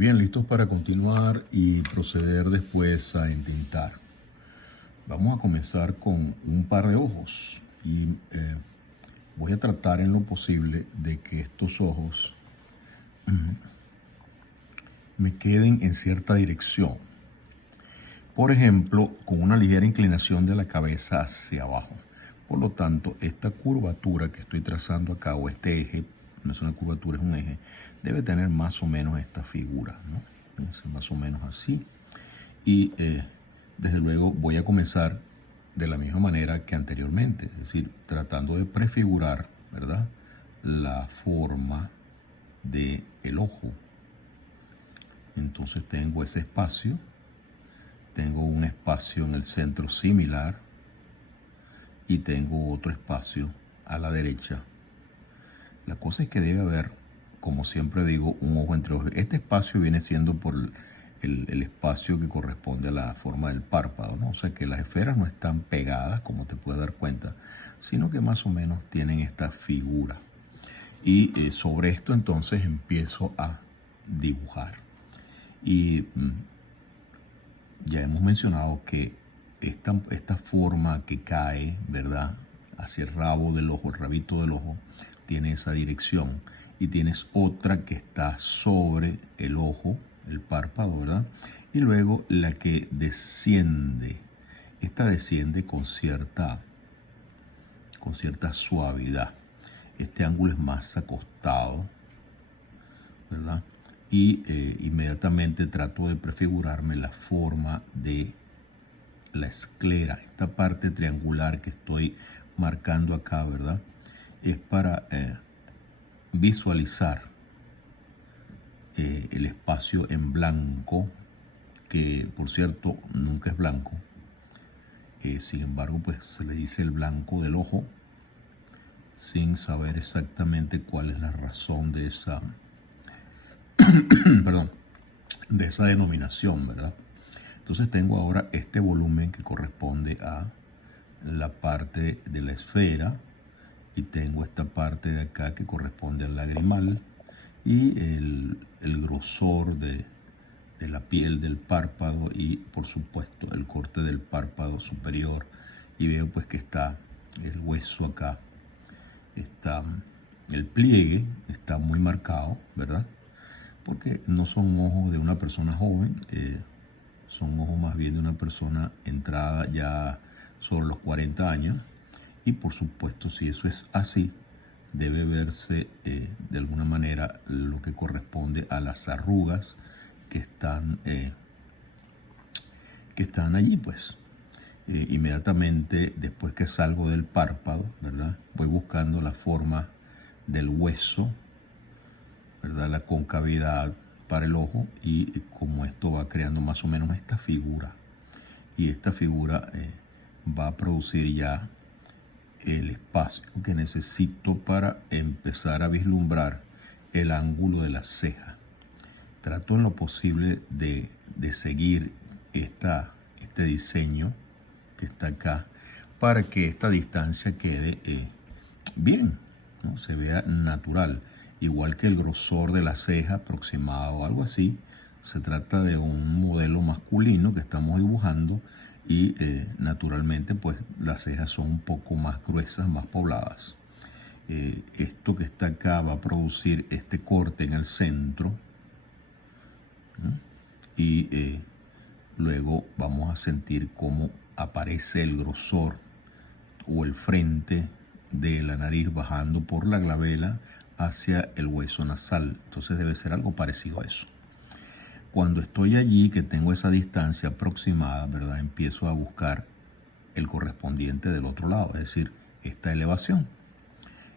bien, listos para continuar y proceder después a entintar. Vamos a comenzar con un par de ojos y voy a tratar en lo posible de que estos ojos me queden en cierta dirección. Por ejemplo, con una ligera inclinación de la cabeza hacia abajo. Por lo tanto, esta curvatura que estoy trazando acá, o este eje, no es una curvatura, es un eje, debe tener más o menos esta figura, ¿no? Más o menos así. Y desde luego voy a comenzar de la misma manera que anteriormente, es decir, tratando de prefigurar, ¿verdad?, la forma del ojo. Entonces tengo ese espacio, tengo un espacio en el centro similar y tengo otro espacio a la derecha. La cosa es que debe haber, como siempre digo, un ojo entre ojos. Este espacio viene siendo por el espacio que corresponde a la forma del párpado, ¿no? O sea que las esferas no están pegadas, como te puedes dar cuenta, sino que más o menos tienen esta figura. Y sobre esto entonces empiezo a dibujar. Y ya hemos mencionado que esta forma que cae, ¿verdad?, hacia el rabo del ojo, el rabito del ojo, tiene esa dirección. Y tienes otra que está sobre el ojo, el párpado, ¿verdad? Y luego la que desciende. Esta desciende con cierta suavidad. Este ángulo es más acostado, ¿verdad? Y inmediatamente trato de prefigurarme la forma de la esclera. Esta parte triangular que estoy marcando acá, ¿verdad?, es para visualizar el espacio en blanco, que por cierto nunca es blanco. Sin embargo, pues se le dice el blanco del ojo, sin saber exactamente cuál es la razón de esa perdón, de esa denominación, ¿verdad? Entonces tengo ahora este volumen que corresponde a la parte de la esfera y tengo esta parte de acá que corresponde al lagrimal y el grosor de la piel del párpado y por supuesto el corte del párpado superior, y veo pues que está el hueso acá, está el pliegue, está muy marcado, ¿verdad? Porque no son ojos de una persona joven, son ojos más bien de una persona entrada ya sobre los 40 años. Y por supuesto, si eso es así, debe verse de alguna manera lo que corresponde a las arrugas que están allí, pues. Inmediatamente después que salgo del párpado, ¿verdad?, voy buscando la forma del hueso, ¿verdad?, la concavidad para el ojo, y como esto va creando más o menos esta figura, y esta figura va a producir ya el espacio que necesito para empezar a vislumbrar el ángulo de la ceja. Trato en lo posible de seguir este diseño que está acá para que esta distancia quede bien, ¿no?, se vea natural, igual que el grosor de la ceja aproximado o algo así. Se trata de un modelo masculino que estamos dibujando y naturalmente pues las cejas son un poco más gruesas, más pobladas. Esto que está acá va a producir este corte en el centro, ¿no?, y luego vamos a sentir cómo aparece el grosor o el frente de la nariz bajando por la glabela hacia el hueso nasal. Entonces debe ser algo parecido a eso. Cuando estoy allí, que tengo esa distancia aproximada, ¿verdad?, empiezo a buscar el correspondiente del otro lado, es decir, esta elevación.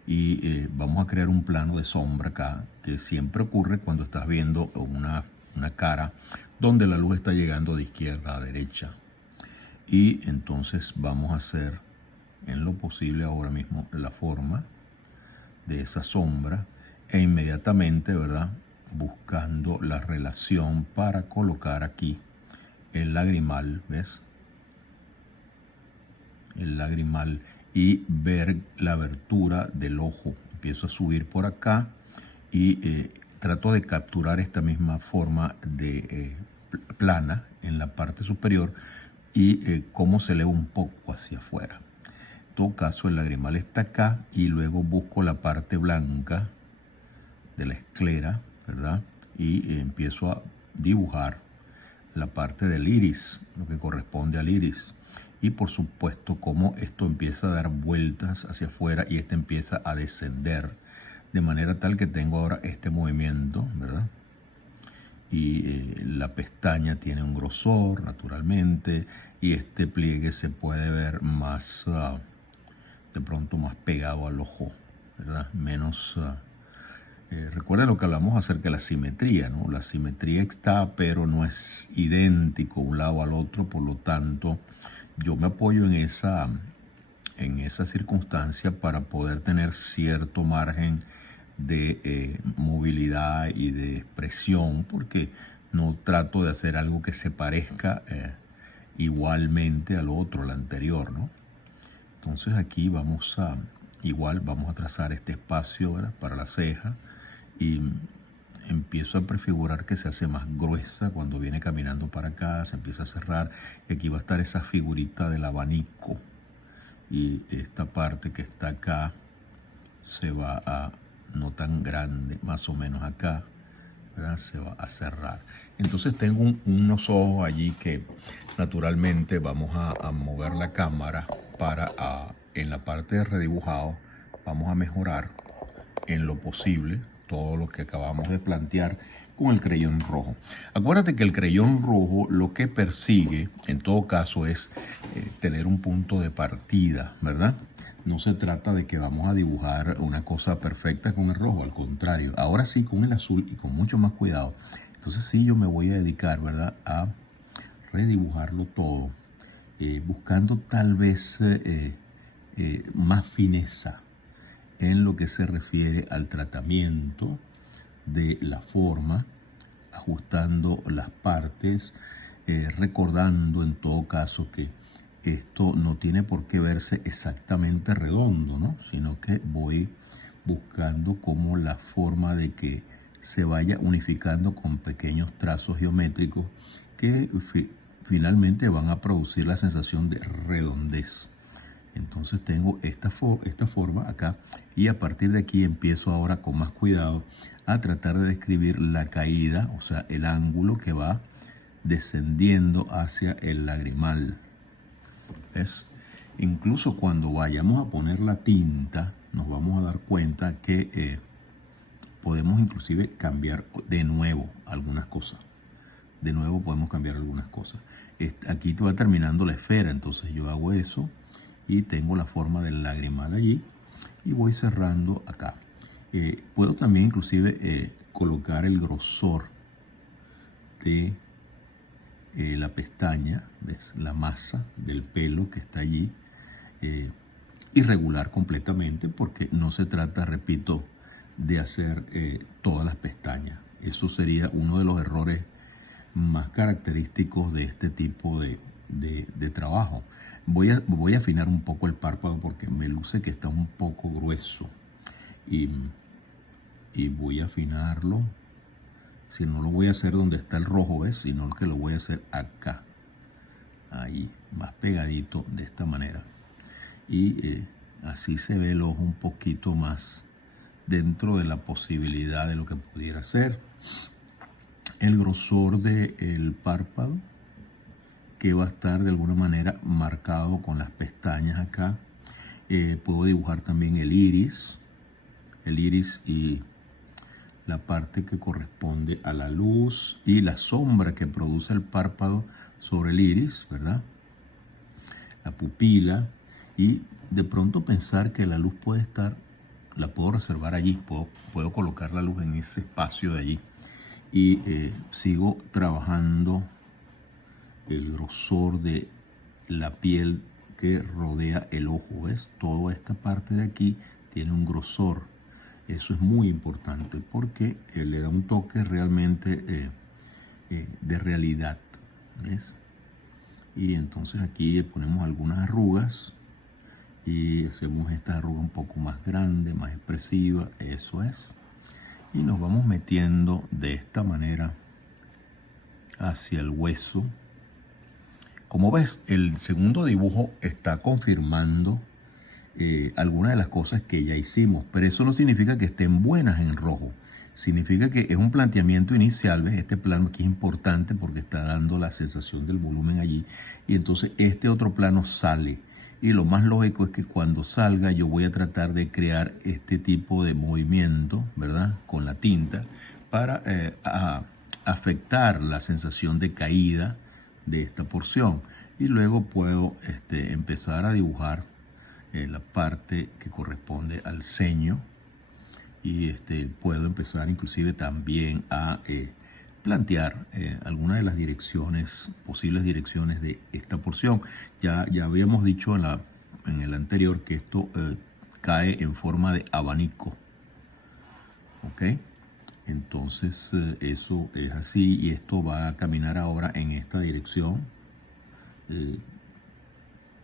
Y vamos a crear un plano de sombra acá, que siempre ocurre cuando estás viendo una cara donde la luz está llegando de izquierda a derecha. Y entonces vamos a hacer en lo posible ahora mismo la forma de esa sombra e inmediatamente, ¿verdad?, buscando la relación para colocar aquí el lagrimal, ¿ves? El lagrimal, y ver la abertura del ojo. Empiezo a subir por acá y trato de capturar esta misma forma de plana en la parte superior y cómo se eleva un poco hacia afuera. En todo caso, el lagrimal está acá y luego busco la parte blanca de la esclera, ¿verdad? Y empiezo a dibujar la parte del iris, lo que corresponde al iris. Y por supuesto, como esto empieza a dar vueltas hacia afuera y este empieza a descender, de manera tal que tengo ahora este movimiento, ¿verdad? Y la pestaña tiene un grosor, naturalmente, y este pliegue se puede ver más, de pronto más pegado al ojo, ¿verdad? Menos... recuerden lo que hablamos acerca de la simetría, ¿no? La simetría está, pero no es idéntico un lado al otro, por lo tanto, yo me apoyo en esa circunstancia para poder tener cierto margen de movilidad y de expresión, porque no trato de hacer algo que se parezca igualmente al otro, al anterior, ¿no? Entonces aquí vamos a trazar este espacio, ¿verdad?, para la ceja, y empiezo a prefigurar que se hace más gruesa cuando viene caminando para acá, se empieza a cerrar, y aquí va a estar esa figurita del abanico, y esta parte que está acá se va a, no tan grande, más o menos acá, ¿verdad?, se va a cerrar. Entonces tengo unos ojos allí que naturalmente vamos a mover la cámara para, en la parte de redibujado, vamos a mejorar en lo posible todo lo que acabamos de plantear con el creyón rojo. Acuérdate que el creyón rojo lo que persigue, en todo caso, es tener un punto de partida, ¿verdad? No se trata de que vamos a dibujar una cosa perfecta con el rojo, al contrario. Ahora sí, con el azul y con mucho más cuidado. Entonces sí, yo me voy a dedicar, ¿verdad?, a redibujarlo todo, buscando tal vez más fineza en lo que se refiere al tratamiento de la forma, ajustando las partes, recordando en todo caso que esto no tiene por qué verse exactamente redondo, ¿no?, sino que voy buscando como la forma de que se vaya unificando con pequeños trazos geométricos que finalmente van a producir la sensación de redondez. Entonces tengo esta forma acá, y a partir de aquí empiezo ahora con más cuidado a tratar de describir la caída, o sea, el ángulo que va descendiendo hacia el lagrimal. ¿Ves? Incluso cuando vayamos a poner la tinta, nos vamos a dar cuenta que podemos inclusive cambiar de nuevo algunas cosas. De nuevo podemos cambiar algunas cosas. Aquí va terminando la esfera, entonces yo hago eso y tengo la forma del lagrimal allí y voy cerrando acá. Puedo también inclusive colocar el grosor de la pestaña, ¿ves?, la masa del pelo que está allí, irregular completamente, porque no se trata, repito, de hacer todas las pestañas. Eso sería uno de los errores más característicos de este tipo de trabajo. Voy a afinar un poco el párpado porque me luce que está un poco grueso, y voy a afinarlo. Si no lo voy a hacer donde está el rojo, ¿ves?, sino que lo voy a hacer acá, ahí, más pegadito, de esta manera. Y así se ve el ojo un poquito más dentro de la posibilidad de lo que pudiera ser. El grosor del párpado, que va a estar de alguna manera marcado con las pestañas acá. Puedo dibujar también el iris y la parte que corresponde a la luz y la sombra que produce el párpado sobre el iris, ¿verdad?, la pupila, y de pronto pensar que la luz la puedo reservar allí, puedo colocar la luz en ese espacio de allí, y sigo trabajando el grosor de la piel que rodea el ojo, ¿ves? Toda esta parte de aquí tiene un grosor. Eso es muy importante porque le da un toque realmente de realidad, ¿ves? Y entonces aquí ponemos algunas arrugas y hacemos esta arruga un poco más grande, más expresiva, eso es. y nos vamos metiendo de esta manera hacia el hueso. Como ves, el segundo dibujo está confirmando algunas de las cosas que ya hicimos, pero eso no significa que estén buenas en rojo. Significa que es un planteamiento inicial, ¿ves? Este plano aquí es importante porque está dando la sensación del volumen allí, y entonces este otro plano sale. Y lo más lógico es que cuando salga yo voy a tratar de crear este tipo de movimiento, ¿verdad? Con la tinta para afectar la sensación de caída de esta porción. Y luego puedo empezar a dibujar la parte que corresponde al ceño, y puedo empezar inclusive también a plantear algunas de las direcciones, posibles direcciones de esta porción. Ya habíamos dicho en el anterior que esto cae en forma de abanico, ¿ok? Entonces eso es así, y esto va a caminar ahora en esta dirección,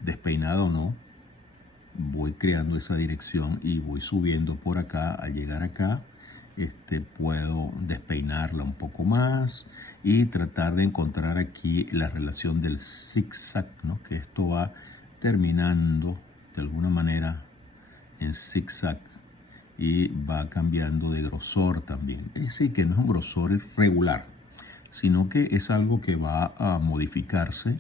despeinado o no. Voy creando esa dirección y voy subiendo por acá. Al llegar acá, puedo despeinarla un poco más y tratar de encontrar aquí la relación del zigzag, ¿no? Que esto va terminando de alguna manera en zigzag y va cambiando de grosor también. Es decir, que no es un grosor irregular, sino que es algo que va a modificarse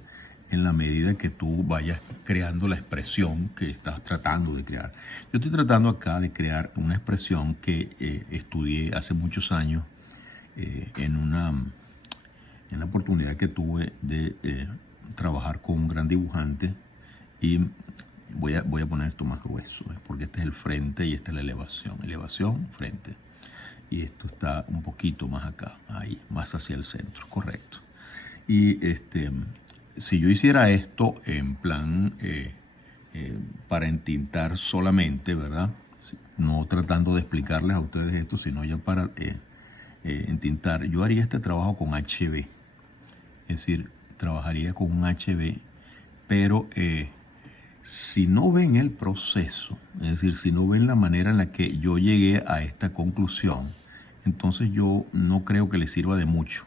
en la medida que tú vayas creando la expresión que estás tratando de crear. Yo estoy tratando acá de crear una expresión que estudié hace muchos años en una oportunidad que tuve de trabajar con un gran dibujante, y voy a poner esto más grueso, porque este es el frente y esta es la elevación, frente, y esto está un poquito más acá, ahí, más hacia el centro, correcto. Y si yo hiciera esto en plan para entintar solamente, ¿verdad? No tratando de explicarles a ustedes esto, sino ya para entintar, yo haría este trabajo con HB. Es decir, trabajaría con un HB, pero si no ven el proceso, es decir, si no ven la manera en la que yo llegué a esta conclusión, entonces yo no creo que les sirva de mucho.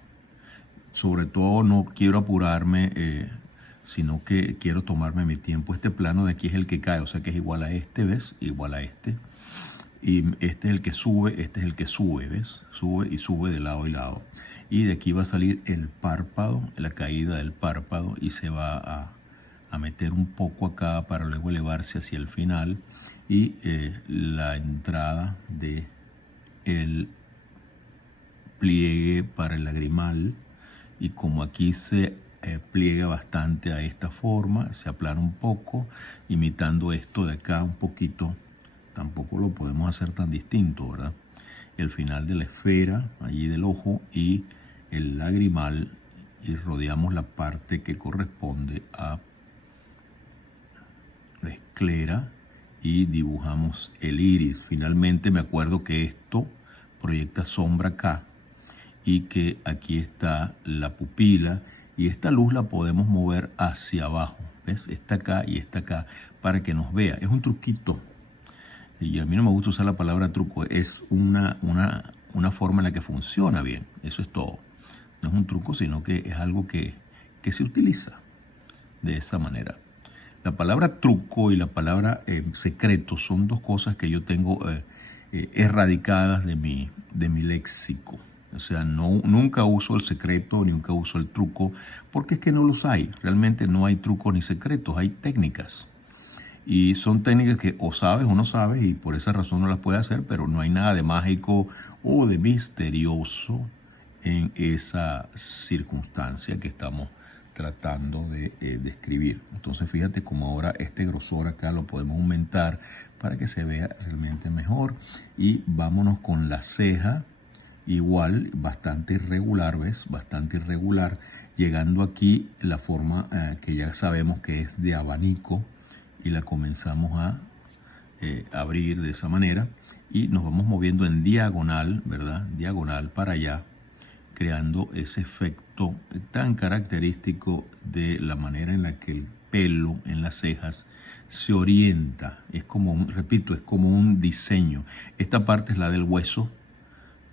Sobre todo no quiero apurarme, sino que quiero tomarme mi tiempo. Este plano de aquí es el que cae, o sea que es igual a este, ¿ves? Igual a este. Y este es el que sube, este es el que sube, ¿ves? Sube y sube de lado y lado. Y de aquí va a salir el párpado, la caída del párpado, y se va a meter un poco acá para luego elevarse hacia el final, y la entrada de el pliegue para el lagrimal. Y como aquí se pliega bastante a esta forma, se aplana un poco, imitando esto de acá un poquito. Tampoco lo podemos hacer tan distinto, ¿verdad? El final de la esfera, allí del ojo, y el lagrimal, y rodeamos la parte que corresponde a la esclera y dibujamos el iris. Finalmente me acuerdo que esto proyecta sombra acá, y que aquí está la pupila, y esta luz la podemos mover hacia abajo, ¿ves? Está acá y está acá, para que nos vea. Es un truquito, y a mí no me gusta usar la palabra truco, es una forma en la que funciona bien, eso es todo. No es un truco, sino que es algo que se utiliza de esa manera. La palabra truco y la palabra secreto son dos cosas que yo tengo erradicadas de mi léxico. O sea, nunca uso el secreto, nunca uso el truco, porque es que no los hay. Realmente no hay trucos ni secretos, hay técnicas. Y son técnicas que o sabes o no sabes, y por esa razón no las puedes hacer, pero no hay nada de mágico o de misterioso en esa circunstancia que estamos tratando de describir. Entonces fíjate cómo ahora este grosor acá lo podemos aumentar para que se vea realmente mejor. Y vámonos con la ceja. Igual, bastante irregular, ¿ves? Bastante irregular. Llegando aquí la forma que ya sabemos que es de abanico, y la comenzamos a abrir de esa manera, y nos vamos moviendo en diagonal, ¿verdad? Diagonal para allá, creando ese efecto tan característico de la manera en la que el pelo en las cejas se orienta. Es como repito, es como un diseño. Esta parte es la del hueso,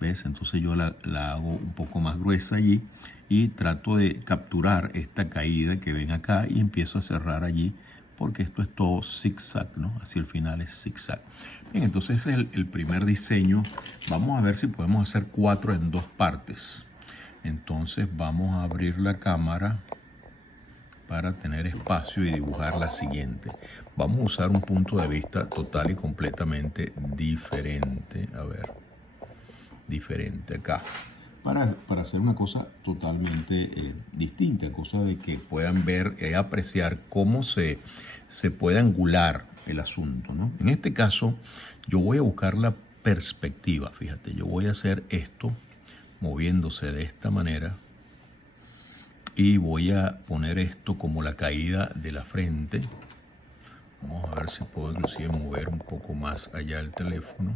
¿ves? Entonces yo la hago un poco más gruesa allí y trato de capturar esta caída que ven acá y empiezo a cerrar allí porque esto es todo zigzag, ¿no? Así el final es zigzag. Bien, entonces ese es el primer diseño. Vamos a ver si podemos hacer 4 en 2 partes. Entonces vamos a abrir la cámara para tener espacio y dibujar la siguiente. Vamos a usar un punto de vista total y completamente diferente. A ver, diferente acá. Para hacer una cosa totalmente distinta, cosa de que puedan ver y apreciar cómo se puede angular el asunto, ¿no? En este caso, yo voy a buscar la perspectiva, fíjate, yo voy a hacer esto moviéndose de esta manera y voy a poner esto como la caída de la frente. Vamos a ver si puedo inclusive mover un poco más allá el teléfono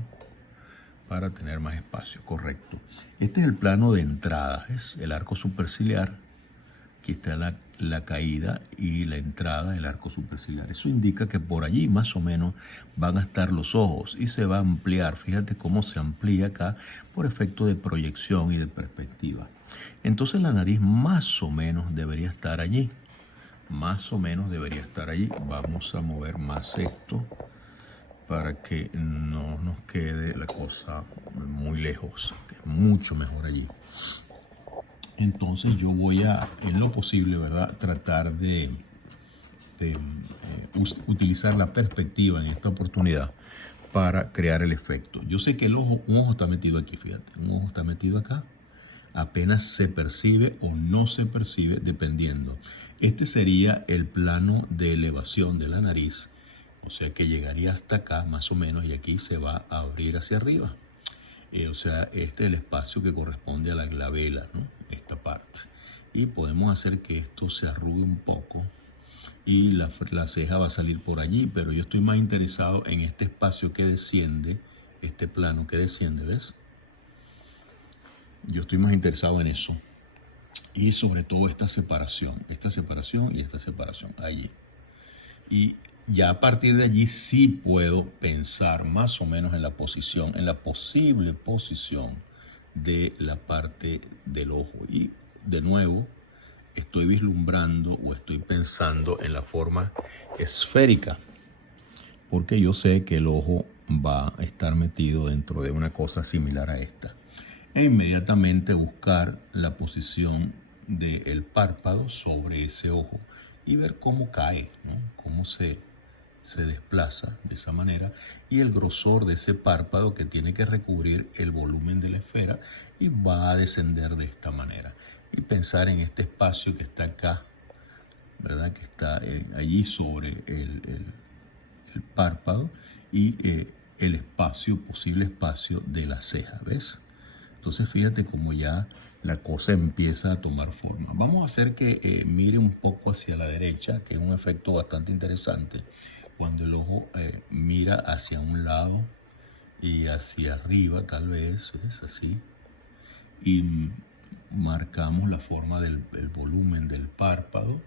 para tener más espacio, correcto. Este es el plano de entrada, es el arco superciliar. Aquí está la caída y la entrada del arco superciliar. Eso indica que por allí más o menos van a estar los ojos y se va a ampliar. Fíjate cómo se amplía acá por efecto de proyección y de perspectiva. Entonces la nariz más o menos debería estar allí. Más o menos debería estar allí. Vamos a mover más esto para que no nos quede la cosa muy lejos, que es mucho mejor allí. Entonces yo voy a, en lo posible, ¿verdad?, tratar de utilizar la perspectiva en esta oportunidad para crear el efecto. Yo sé que un ojo está metido aquí, fíjate, un ojo está metido acá, apenas se percibe o no se percibe dependiendo. Este sería el plano de elevación de la nariz, o sea que llegaría hasta acá más o menos y aquí se va a abrir hacia arriba. O sea, este es el espacio que corresponde a la glabela, ¿no? Esta parte. Y podemos hacer que esto se arrugue un poco y la ceja va a salir por allí, pero yo estoy más interesado en este espacio que desciende, este plano que desciende, ¿ves? Yo estoy más interesado en eso. Y sobre todo esta separación y esta separación allí. Y ya a partir de allí sí puedo pensar más o menos en la posición, en la posible posición de la parte del ojo. Y de nuevo estoy vislumbrando o estoy pensando en la forma esférica, porque yo sé que el ojo va a estar metido dentro de una cosa similar a esta. E inmediatamente buscar la posición del párpado sobre ese ojo y ver cómo cae, ¿no? Cómo se desplaza de esa manera y el grosor de ese párpado que tiene que recubrir el volumen de la esfera y va a descender de esta manera. Y pensar en este espacio que está acá, ¿verdad? Que está allí sobre el párpado y el espacio, posible espacio de la ceja, ¿ves? Entonces fíjate cómo ya la cosa empieza a tomar forma. Vamos a hacer que mire un poco hacia la derecha, que es un efecto bastante interesante. Cuando el ojo mira hacia un lado y hacia arriba, tal vez, es así. Y marcamos la forma del volumen del párpado,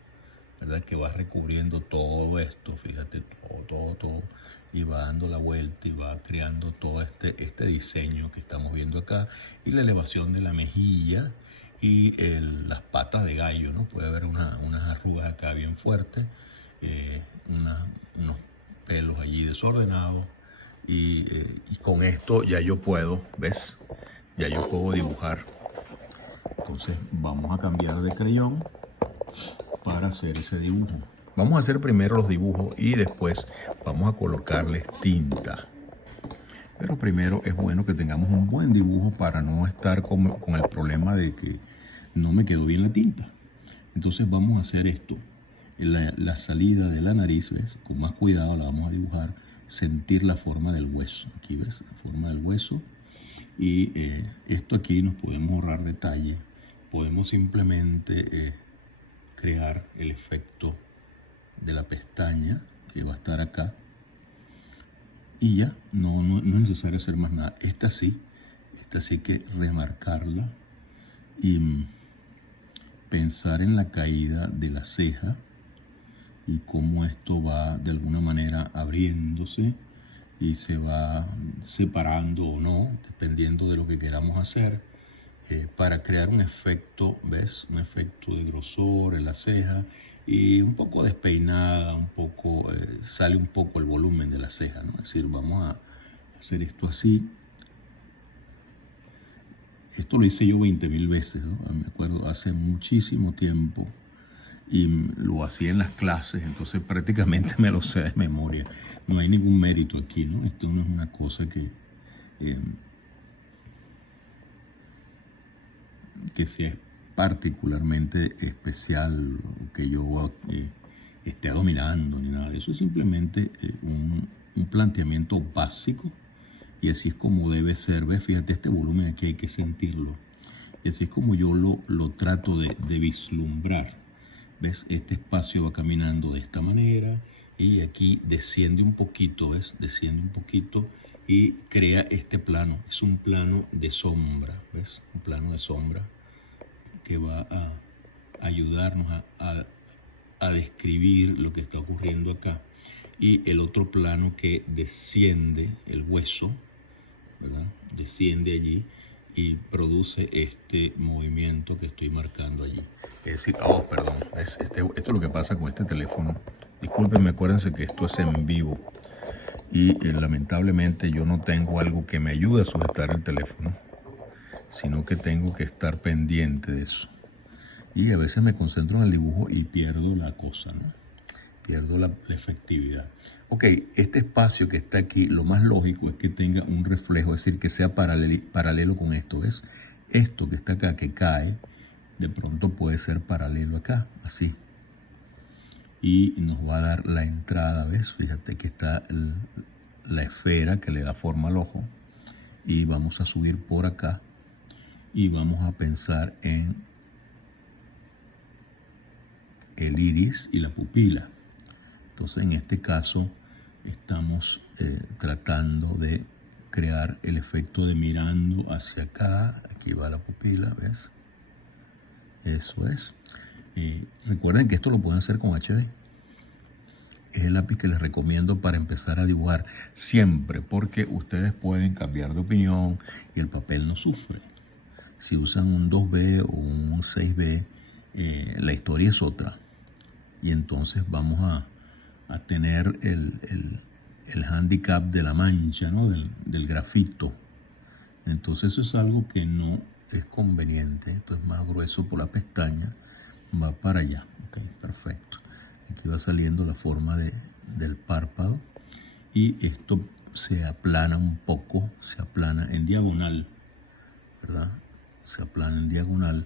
¿verdad? Que va recubriendo todo esto, fíjate, todo, y va dando la vuelta y va creando todo este diseño que estamos viendo acá, y la elevación de la mejilla y las patas de gallo, ¿no? Puede haber unas arrugas acá bien fuertes, unos pelos allí desordenados, y con esto ya yo puedo, ¿ves? Ya yo puedo dibujar. Entonces vamos a cambiar de crayón para hacer ese dibujo. Vamos a hacer primero los dibujos y después vamos a colocarles tinta. Pero primero es bueno que tengamos un buen dibujo para no estar con el problema de que no me quedó bien la tinta. Entonces vamos a hacer esto. La salida de la nariz, ¿ves? Con más cuidado la vamos a dibujar. Sentir la forma del hueso. Aquí, ¿ves? La forma del hueso. Y esto aquí nos podemos ahorrar detalle. Podemos simplemente crear el efecto de la pestaña que va a estar acá y ya, no es necesario hacer más nada. Esta sí hay que remarcarla y pensar en la caída de la ceja y cómo esto va de alguna manera abriéndose y se va separando o no, dependiendo de lo que queramos hacer, para crear un efecto, ¿ves? Un efecto de grosor en la ceja y un poco despeinada, un poco, sale un poco el volumen de la ceja, ¿no? Es decir, vamos a hacer esto así. Esto lo hice yo 20.000 veces, ¿no? Me acuerdo hace muchísimo tiempo y lo hacía en las clases, entonces prácticamente me lo sé de memoria. No hay ningún mérito aquí, ¿no? Esto no es una cosa que sea particularmente especial, que yo esté dominando, ni nada de eso. Es simplemente un planteamiento básico y así es como debe ser. ¿Ves? Fíjate, este volumen aquí hay que sentirlo. Y así es como yo lo trato de vislumbrar. ¿Ves? Este espacio va caminando de esta manera y aquí desciende un poquito, ¿ves? Desciende un poquito y crea este plano. Es un plano de sombra, ¿ves? Un plano de sombra que va a ayudarnos a describir lo que está ocurriendo acá. Y el otro plano que desciende, el hueso, ¿verdad? Desciende allí y produce este movimiento que estoy marcando allí. Es decir, perdón, esto es lo que pasa con este teléfono. Discúlpenme, acuérdense que esto es en vivo y lamentablemente yo no tengo algo que me ayude a sujetar el teléfono, sino que tengo que estar pendiente de eso. Y a veces me concentro en el dibujo y pierdo la cosa, ¿no? Pierdo la efectividad. Ok, este espacio que está aquí, lo más lógico es que tenga un reflejo, es decir, que sea paralelo con esto. ¿Ves? Esto que está acá, que cae, de pronto puede ser paralelo acá, así. Y nos va a dar la entrada, ¿ves? Fíjate que está la esfera que le da forma al ojo. Y vamos a subir por acá y vamos a pensar en el iris y la pupila. Entonces, en este caso, estamos tratando de crear el efecto de mirando hacia acá. Aquí va la pupila, ¿ves? Eso es. Recuerden que esto lo pueden hacer con HD. Es el lápiz que les recomiendo para empezar a dibujar siempre, porque ustedes pueden cambiar de opinión y el papel no sufre. Si usan un 2B o un 6B, la historia es otra. Y entonces vamos a tener el handicap de la mancha, ¿no? del grafito. Entonces eso es algo que no es conveniente. Esto es más grueso por la pestaña, va para allá. Ok, perfecto. Aquí va saliendo la forma del párpado y esto se aplana un poco, se aplana en diagonal, ¿verdad? Se aplana en diagonal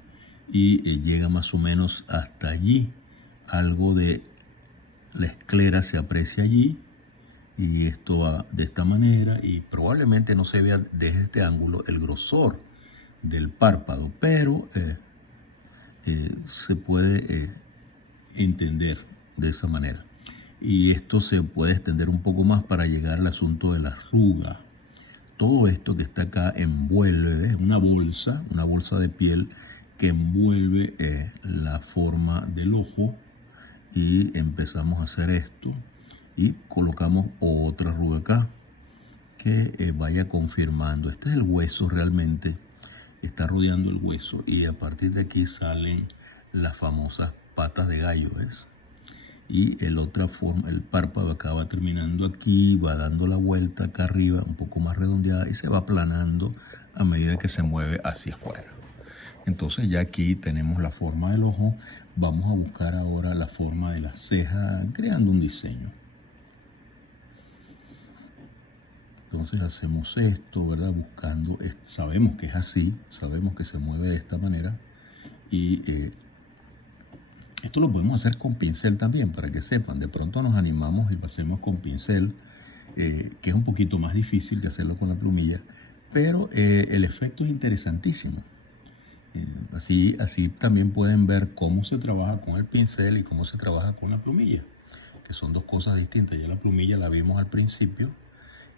y llega más o menos hasta allí. Algo de la esclera se aprecia allí y esto va de esta manera y probablemente no se vea desde este ángulo el grosor del párpado, pero se puede entender de esa manera. Y esto se puede extender un poco más para llegar al asunto de la arruga. Todo esto que está acá envuelve una bolsa de piel que envuelve la forma del ojo. Y empezamos a hacer esto y colocamos otra arruga acá que vaya confirmando. Este es el hueso realmente, está rodeando el hueso y a partir de aquí salen las famosas patas de gallo, ¿ves? Y el otra forma, el párpado acá va terminando aquí, va dando la vuelta acá arriba, un poco más redondeada y se va aplanando a medida que se mueve hacia afuera. Entonces ya aquí tenemos la forma del ojo. Vamos a buscar ahora la forma de la ceja, creando un diseño. Entonces hacemos esto, ¿verdad? Buscando, sabemos que es así, sabemos que se mueve de esta manera. Y esto lo podemos hacer con pincel también, para que sepan. De pronto nos animamos y lo hacemos con pincel, que es un poquito más difícil que hacerlo con la plumilla. Pero el efecto es interesantísimo. Así también pueden ver cómo se trabaja con el pincel y cómo se trabaja con la plumilla, que son dos cosas distintas. Ya la plumilla la vimos al principio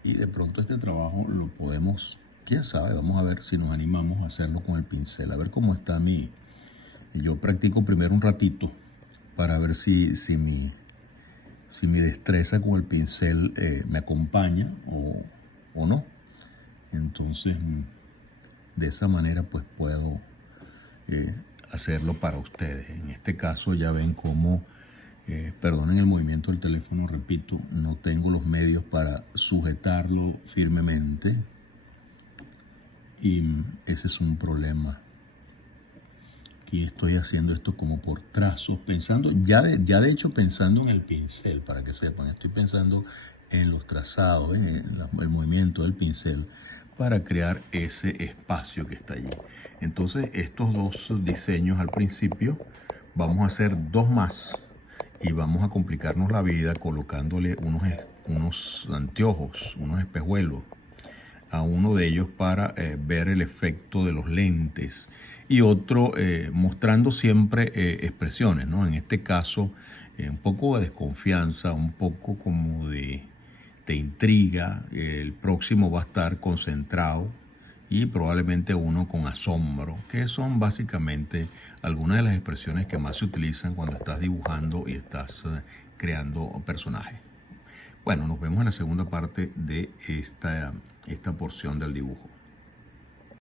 y de pronto este trabajo lo podemos, quién sabe, vamos a ver si nos animamos a hacerlo con el pincel, a ver cómo está yo practico primero un ratito para ver si si mi destreza con el pincel me acompaña o no. Entonces, de esa manera pues puedo hacerlo para ustedes. En este caso ya ven cómo, perdonen el movimiento del teléfono, repito, no tengo los medios para sujetarlo firmemente y ese es un problema. Aquí estoy haciendo esto como por trazos, pensando, ya de hecho pensando en el pincel, para que sepan, estoy pensando en los trazados, el movimiento del pincel para crear ese espacio que está allí. Entonces estos dos diseños al principio, vamos a hacer dos más y vamos a complicarnos la vida colocándole unos anteojos, unos espejuelos a uno de ellos para ver el efecto de los lentes y otro mostrando siempre expresiones, ¿no? En este caso un poco de desconfianza, un poco como de intriga. El próximo va a estar concentrado y probablemente uno con asombro, que son básicamente algunas de las expresiones que más se utilizan cuando estás dibujando y estás creando personajes. Bueno, nos vemos en la segunda parte de esta porción del dibujo.